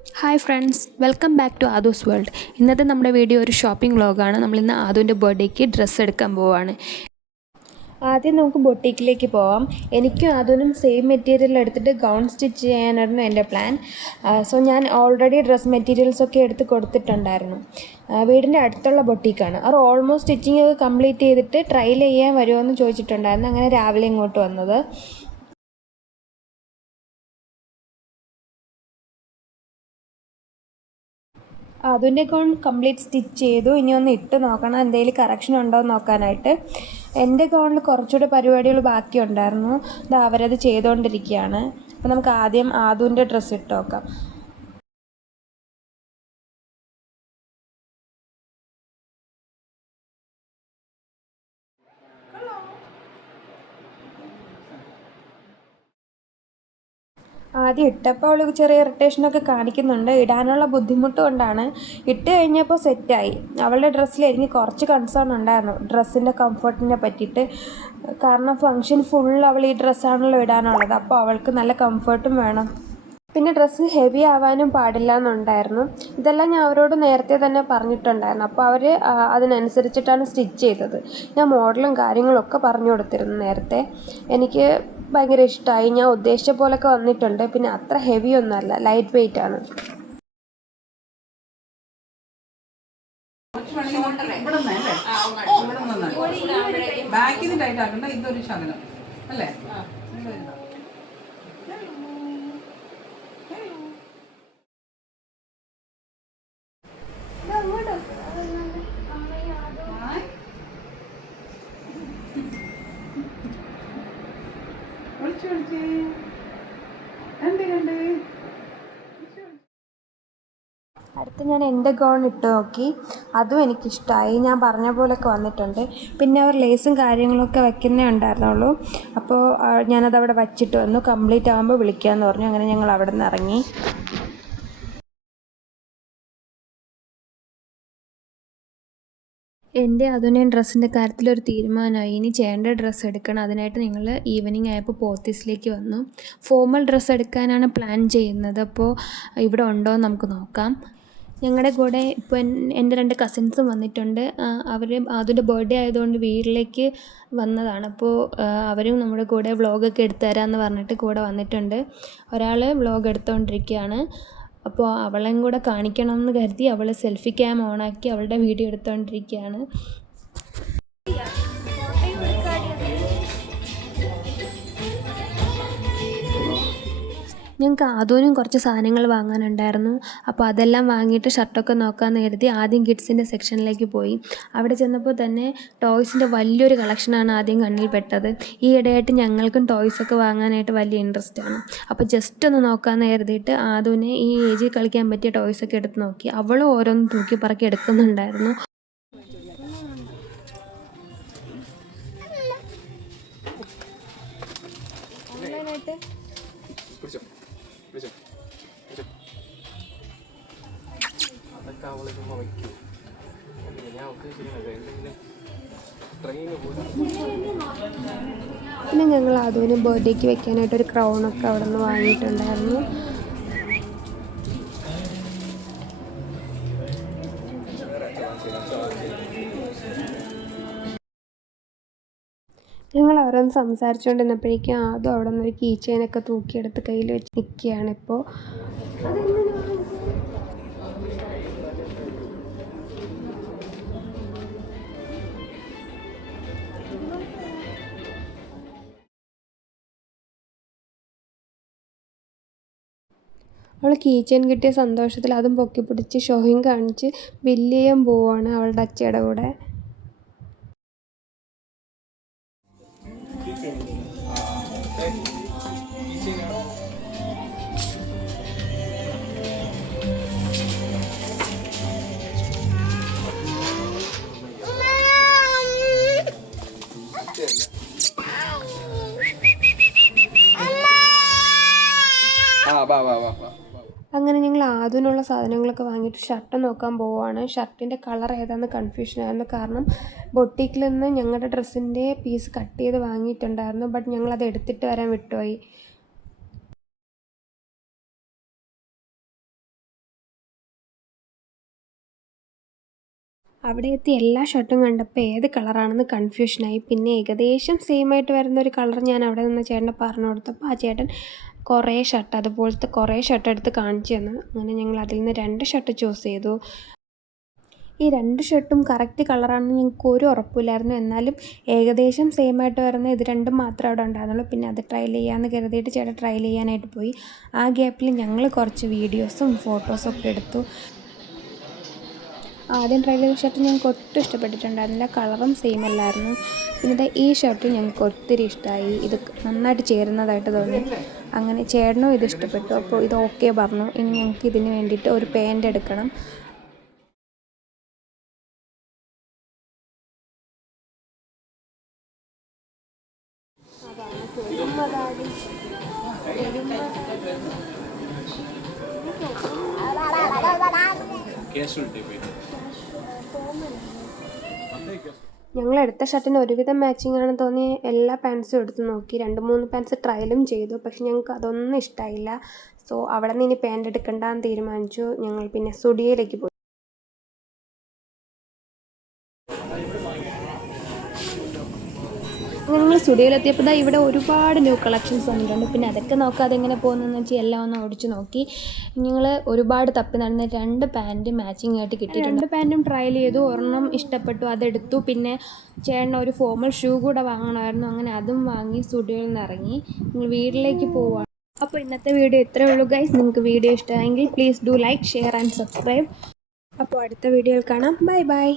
Hi friends, welcome back to Aadhu's world. ഇന്നത്തെ നമ്മുടെ video ഒരു ഷോപ്പിംഗ് വ്ളോഗാണ്. നമ്മളിന്ന് ആദുവിൻ്റെ ബർത്ത്ഡേക്ക് ഡ്രസ്സ് എടുക്കാൻ പോവാണ്. ആദ്യം നമുക്ക് ബൊട്ടീക്കിലേക്ക് പോവാം. എനിക്കും ആദുവിനും സെയിം മെറ്റീരിയൽ എടുത്തിട്ട് ഗൗൺ സ്റ്റിച്ച് ചെയ്യാനായിരുന്നു എൻ്റെ പ്ലാൻ. സോ ഞാൻ ഓൾറെഡി ഡ്രസ്സ് മെറ്റീരിയൽസൊക്കെ എടുത്ത് കൊടുത്തിട്ടുണ്ടായിരുന്നു. വീടിൻ്റെ അടുത്തുള്ള ബൊട്ടീക്കാണ്. അവർ ഓൾമോസ്റ്റ് സ്റ്റിച്ചിങ് ഒക്കെ കംപ്ലീറ്റ് ചെയ്തിട്ട് ട്രയൽ ചെയ്യാൻ വരുമോ എന്ന് ചോദിച്ചിട്ടുണ്ടായിരുന്നു. അങ്ങനെ രാവിലെ ഇങ്ങോട്ട് വന്നത്. അതിൻ്റെ ഗൗൺ കംപ്ലീറ്റ് സ്റ്റിച്ച് ചെയ്തു. ഇനി ഒന്ന് ഇട്ട് നോക്കണം എന്തെങ്കിലും കറക്ഷൻ ഉണ്ടോ എന്ന് നോക്കാനായിട്ട്. എൻ്റെ ഗൗണിൽ കുറച്ചുകൂടെ പരിപാടികൾ ബാക്കിയുണ്ടായിരുന്നു. അവരത് ചെയ്തുകൊണ്ടിരിക്കുകയാണ്. അപ്പോൾ നമുക്ക് ആദ്യം ആദുവിൻ്റെ ഡ്രസ്സ് ഇട്ട് നോക്കാം. ആദ്യം ഇട്ടപ്പോൾ അവൾ ചെറിയ ഇറിറ്റേഷനൊക്കെ കാണിക്കുന്നുണ്ട്. ഇടാനുള്ള ബുദ്ധിമുട്ട് കൊണ്ടാണ്. ഇട്ട് കഴിഞ്ഞപ്പോൾ സെറ്റായി. അവളുടെ ഡ്രസ്സിൽ എനിക്ക് കുറച്ച് കൺസേൺ ഉണ്ടായിരുന്നു ഡ്രസ്സിൻ്റെ കംഫർട്ടിനെ പറ്റിയിട്ട്. കാരണം ഫങ്ഷൻ ഫുൾ അവൾ ഈ ഡ്രസ്സാണല്ലോ ഇടാനുള്ളത്. അപ്പോൾ അവൾക്ക് നല്ല കംഫർട്ടും വേണം. പിന്നെ ഡ്രസ്സ് ഹെവി ആവാനും പാടില്ല എന്നുണ്ടായിരുന്നു. ഇതെല്ലാം ഞാൻ അവരോട് നേരത്തെ തന്നെ പറഞ്ഞിട്ടുണ്ടായിരുന്നു. അപ്പോൾ അവർ അതിനനുസരിച്ചിട്ടാണ് സ്റ്റിച്ച് ചെയ്തത്. ഞാൻ മോഡലും കാര്യങ്ങളൊക്കെ പറഞ്ഞു കൊടുത്തിരുന്നു നേരത്തെ. എനിക്ക് ഭയങ്കര ഇഷ്ടമായി. ഞാൻ ഉദ്ദേശിച്ച പോലൊക്കെ വന്നിട്ടുണ്ട്. പിന്നെ അത്ര ഹെവി ഒന്നുമല്ല, ലൈറ്റ് വെയ്റ്റ് ആണ്. ബാക്കിൽ ടൈറ്റ് ആക്കണ്ട, ഇതൊരു ശകലം അല്ലേ. അടുത്ത് ഞാൻ എൻ്റെ ഗൗൺ ഇട്ട് നോക്കി. അതും എനിക്കിഷ്ടമായി. ഞാൻ പറഞ്ഞ പോലൊക്കെ വന്നിട്ടുണ്ട്. പിന്നെ അവർ ലേസും കാര്യങ്ങളൊക്കെ വയ്ക്കുന്നേ ഉണ്ടായിരുന്നുള്ളൂ. അപ്പോൾ ഞാനതവിടെ വച്ചിട്ട് വന്നു. കംപ്ലീറ്റ് ആകുമ്പോൾ വിളിക്കാമെന്ന് പറഞ്ഞു. അങ്ങനെ ഞങ്ങൾ അവിടെ നിന്ന് ഇറങ്ങി. എൻ്റെ അതുനെ ഡ്രസ്സിൻ്റെ കാര്യത്തിലൊരു തീരുമാനമായി. ഇനി ചേട്ടൻ്റെ ഡ്രസ്സ് എടുക്കണം. അതിനായിട്ട് ഞങ്ങൾ ഈവനിങ് ആയപ്പോൾ പോത്തീസിലേക്ക് വന്നു. ഫോർമൽ ഡ്രസ്സ് എടുക്കാനാണ് പ്ലാൻ ചെയ്യുന്നത്. അപ്പോൾ ഇവിടെ ഉണ്ടോ എന്ന് നമുക്ക് നോക്കാം. ഞങ്ങളുടെ കൂടെ ഇപ്പോൾ എൻ്റെ 2 കസിൻസും വന്നിട്ടുണ്ട്. അവർ അതിൻ്റെ ബർത്ത്ഡേ ആയതുകൊണ്ട് വീട്ടിലേക്ക് വന്നതാണ്. അപ്പോൾ അവരും നമ്മുടെ കൂടെ വ്ളോഗൊക്കെ എടുത്തു തരാമെന്ന് പറഞ്ഞിട്ട് കൂടെ വന്നിട്ടുണ്ട്. ഒരാൾ വ്ളോഗ് എടുത്തുകൊണ്ടിരിക്കുകയാണ്. അപ്പോൾ അവളെയും കൂടെ കാണിക്കണമെന്ന് കരുതി അവൾ സെൽഫി ക്യാം ഓണാക്കി അവളുടെ വീഡിയോ എടുത്തുകൊണ്ടിരിക്കുകയാണ്. ഞങ്ങൾക്ക് ആദൂനും കുറച്ച് സാധനങ്ങൾ വാങ്ങാനുണ്ടായിരുന്നു. അപ്പോൾ അതെല്ലാം വാങ്ങിയിട്ട് ഷർട്ടൊക്കെ നോക്കാമെന്ന് കരുതി ആദ്യം കിഡ്സിൻ്റെ സെക്ഷനിലേക്ക് പോയി. അവിടെ ചെന്നപ്പോൾ തന്നെ ടോയ്സിൻ്റെ വലിയൊരു കളക്ഷനാണ് ആദ്യം കണ്ണിൽ പെട്ടത്. ഈ ഇടയായിട്ട് ഞങ്ങൾക്കും ടോയ്സൊക്കെ വാങ്ങാനായിട്ട് വലിയ ഇൻട്രസ്റ്റ് ആണ്. അപ്പോൾ ജസ്റ്റ് ഒന്ന് നോക്കാമെന്ന് കരുതിയിട്ട് ആദൂനെ ഈ ഏജിൽ കളിക്കാൻ പറ്റിയ ടോയ്സൊക്കെ എടുത്ത് നോക്കി. അവളും ഓരോന്ന് തൂക്കി പറക്കി എടുക്കുന്നുണ്ടായിരുന്നു. ഓൺലൈനായിട്ട് പിന്നെ ഞങ്ങൾ ആദുവിന് ബർത്ത്ഡേക്ക് വെക്കാനായിട്ടൊരു ക്രൗണൊക്കെ അവിടെ നിന്ന് വാങ്ങിയിട്ടുണ്ടായിരുന്നു. ഞങ്ങൾ അവരൊന്ന് സംസാരിച്ചുകൊണ്ടിരുന്നപ്പോഴേക്കും ആദ്യം അവിടെ നിന്നൊരു കീ ചെയിനൊക്കെ തൂക്കിയെടുത്ത് കയ്യിൽ വെച്ച് നിൽക്കുകയാണിപ്പോൾ. അവൾ കീ ചെയിൻ കിട്ടിയ സന്തോഷത്തിൽ അതും പൊക്കി പിടിച്ച് ഷോയും കാണിച്ച് ബില്ല് ചെയ്യാൻ പോവുകയാണ് അവളുടെ അച്ചയുടെ കൂടെ. അങ്ങനെ ഞങ്ങൾ ആദ്യമുള്ള സാധനങ്ങളൊക്കെ വാങ്ങിയിട്ട് ഷർട്ട് നോക്കാൻ പോവുകയാണ്. ഷർട്ടിൻ്റെ കളർ ഏതാണെന്ന് കൺഫ്യൂഷനായിരുന്നു. കാരണം ബൊട്ടീക്കിൽ നിന്ന് ഞങ്ങളുടെ ഡ്രസ്സിൻ്റെ പീസ് കട്ട് ചെയ്ത് വാങ്ങിയിട്ടുണ്ടായിരുന്നു. ബട്ട് ഞങ്ങളത് എടുത്തിട്ട് വരാൻ വിട്ടുപോയി. അവിടെ എത്തി എല്ലാ ഷർട്ടും കണ്ടപ്പോൾ ഏത് കളറാണെന്ന് കൺഫ്യൂഷനായി. പിന്നെ ഏകദേശം സെയിം ആയിട്ട് വരുന്ന ഒരു കളർ ഞാൻ അവിടെ നിന്ന് ചേട്ടനെ പറഞ്ഞു കൊടുത്തപ്പോൾ ആ ചേട്ടൻ കുറേ ഷർട്ട് അതുപോലത്തെ കുറേ ഷർട്ട് എടുത്ത് കാണിച്ചു തന്നു. അങ്ങനെ ഞങ്ങൾ അതിൽ നിന്ന് 2 ഷർട്ട് ചൂസ് ചെയ്തു. ഈ 2 ഷർട്ടും കറക്റ്റ് കളറാണെന്ന് ഞങ്ങൾക്ക് ഒരു ഉറപ്പില്ലായിരുന്നു. എന്നാലും ഏകദേശം സെയിം ആയിട്ട് വരുന്ന ഇത് രണ്ടും മാത്രമേ അവിടെ ഉണ്ടായിരുന്നുള്ളൂ. പിന്നെ അത് ട്രയൽ ചെയ്യാമെന്ന് കരുതിയിട്ട് ചേട്ടൻ ട്രയൽ ചെയ്യാനായിട്ട് പോയി. ആ ഗ്യാപ്പിൽ ഞങ്ങൾ കുറച്ച് വീഡിയോസും ഫോട്ടോസും ഒക്കെ എടുത്തു. ആദ്യം ട്രയൽ ചെയ്ത ഷർട്ട് ഞങ്ങൾക്ക് ഒട്ടും ഇഷ്ടപ്പെട്ടിട്ടുണ്ടായിരുന്നില്ല. കളറും സെയിം അല്ലായിരുന്നു. പിന്നെ ഈ ഷർട്ട് ഞങ്ങൾക്ക് ഒത്തിരി ഇഷ്ടമായി. ഇത് നന്നായിട്ട് ചേരുന്നതായിട്ട് തോന്നി. അങ്ങനെ ചേട്ടനും ഇത് ഇഷ്ടപ്പെട്ടു. അപ്പോൾ ഇത് ഓക്കെ പറഞ്ഞു. ഇനി ഞങ്ങൾക്ക് ഇതിന് വേണ്ടിയിട്ട് ഒരു പാൻറ് എടുക്കണം. ഞങ്ങളെടുത്ത ഷർട്ടിന് ഒരുവിധം മാച്ചിങ് ആണെന്ന് തോന്നി എല്ലാ പാൻസും എടുത്ത് നോക്കി. 2-3 പാൻസ് ട്രയലും ചെയ്തു. പക്ഷെ ഞങ്ങൾക്ക് അതൊന്നും ഇഷ്ടമായില്ല. സോ അവിടെ നിന്ന് ഇനി പാൻറ് എടുക്കണ്ടെന്ന് തീരുമാനിച്ചു. ഞങ്ങൾ പിന്നെ സ്റ്റുഡിയോയിലേക്ക് പോയി. അങ്ങനെ നമ്മൾ സ്റ്റുഡിയോയിലെത്തിയപ്പോൾ ഇവിടെ ഒരുപാട് ന്യൂ കളക്ഷൻസ് വന്നിട്ടുണ്ട്. പിന്നെ അതൊക്കെ നോക്കാതെ എങ്ങനെ പോകുന്നതെന്ന് വെച്ചാൽ എല്ലാം ഒന്ന് ഓടിച്ച് നോക്കി. ഞങ്ങൾ ഒരുപാട് തപ്പി നടന്ന് 2 പാൻറ്റ് മാച്ചിങ് ആയിട്ട് കിട്ടിയിട്ടുണ്ട്. 2 പാൻറ്റും ട്രയൽ ചെയ്തു. ഒരെണ്ണം ഇഷ്ടപ്പെട്ടു, അതെടുത്തു. പിന്നെ ചേട്ടൻ ഒരു ഫോർമൽ ഷൂ കൂടെ വാങ്ങണമായിരുന്നു. അങ്ങനെ അതും വാങ്ങി സ്റ്റുഡിയോയിൽ നിന്ന് ഇറങ്ങി ഞങ്ങൾ വീട്ടിലേക്ക് പോവുകയാണ്. അപ്പോൾ ഇന്നത്തെ വീഡിയോ ഇത്രയേ ഉള്ളൂ ഗൈസ്. നിങ്ങൾക്ക് വീഡിയോ ഇഷ്ടമായെങ്കിൽ please do like, share and subscribe. അപ്പോൾ അടുത്ത വീഡിയോയിൽ കാണാം. Bye bye.